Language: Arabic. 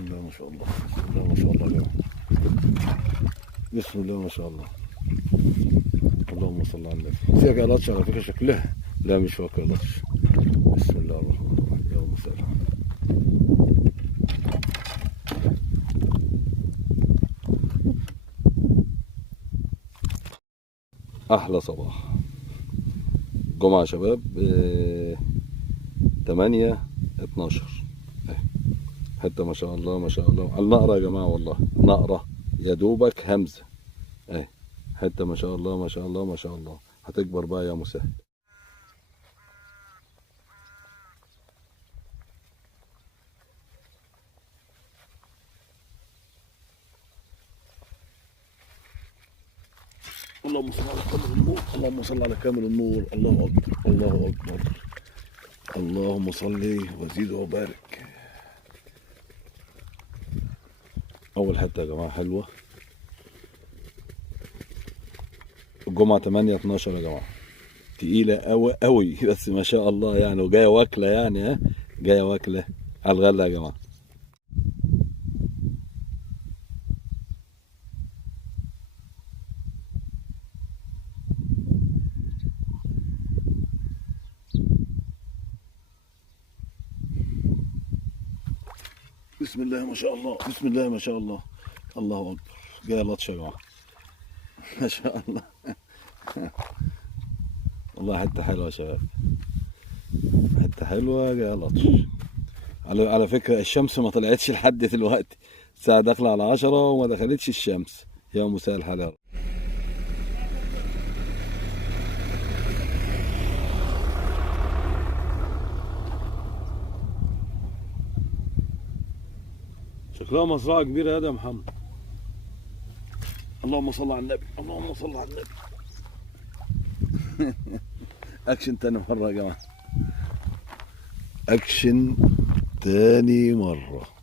الله ما شاء الله، بسم الله ما شاء الله يا جماعة. بسم الله ما شاء الله. اللهم صل على النبي. فيها قلطش على فكرة شكلها. لا مش فيها قلطش. بسم الله الرحمن الرحيم. يا مسلم. أحلى صباح. جمعة يا شباب 8/12 اهي. حتى ما شاء الله ما شاء الله على النقرة يا جماعة، والله نقرة يا دوبك همزة اهي. حتى ما شاء الله ما شاء الله ما شاء الله. هتكبر بقى يا مسهل. اللهم صل على كامل النور، اللهم صل على كامل النور. الله اكبر الله اكبر. اللهم صل وزيد وبارك. اول حته يا جماعه حلوه. الجمعه 8/12 يا جماعه. تقيله قوي قوي بس ما شاء الله يعني، وجايه واكله يعني. ها جايه واكله على الغله يا جماعه. بسم الله ما شاء الله، بسم الله ما شاء الله. الله اكبر. جايه لطشه يا جماعه. ما شاء الله. والله حته حلوه يا شباب، حته حلوه جايه لطش. على فكره الشمس ما طلعتش لحد دلوقتي. الساعه داخله على 10 وما دخلتش الشمس. يا مساء الحلال. شكلها مزرعه كبيره يا محمد. اللهم صل على النبي، اللهم صل على النبي. اكشن تاني مره يا جماعه. اكشن تاني مره.